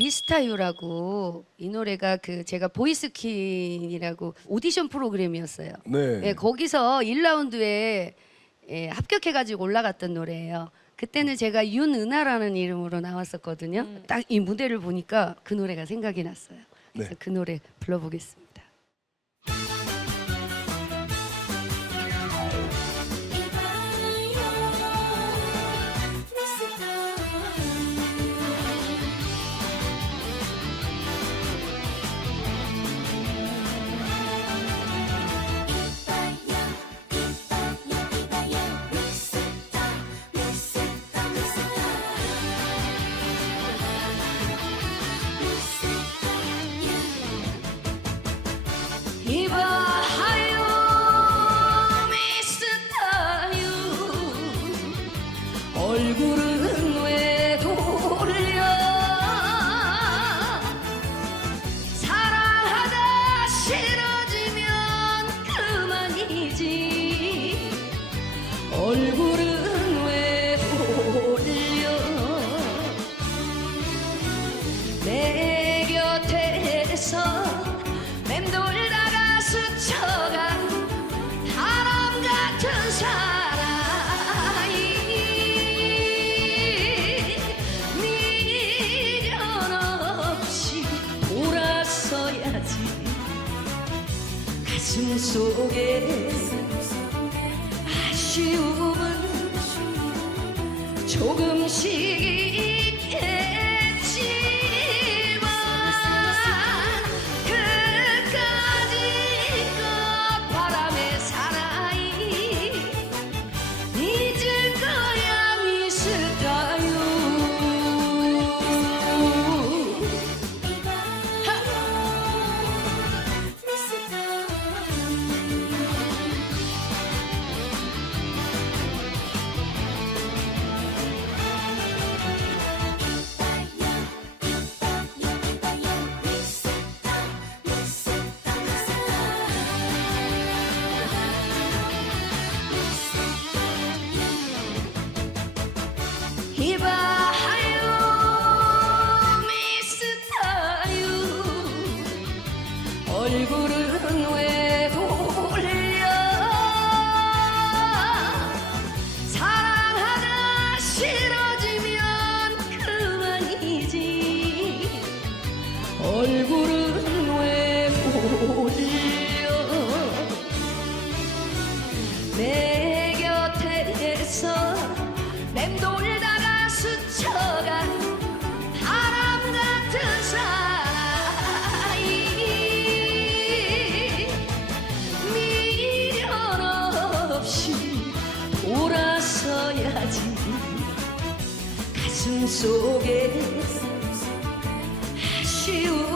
미스타유라고 이 노래가 그 제가 보이스킨이라고 오디션 프로그램이었어요. 네. 네, 거기서 1라운드에 예, 합격해가지고 올라갔던 노래예요. 그때는 제가 윤은하라는 이름으로 나왔었거든요. 딱 이 무대를 보니까 그 노래가 생각이 났어요. 그래서 네. 그 노래 불러보겠습니다. 얼굴은 왜 돌려? 내 곁에서 맴돌다가 스쳐간 바람 같은 사나이 미련 없이 돌아서야지. 가슴 속에 아쉬움은 조금씩 이봐요 미스터유. 얼굴은 돌아서야지. 가슴 속에 아쉬움은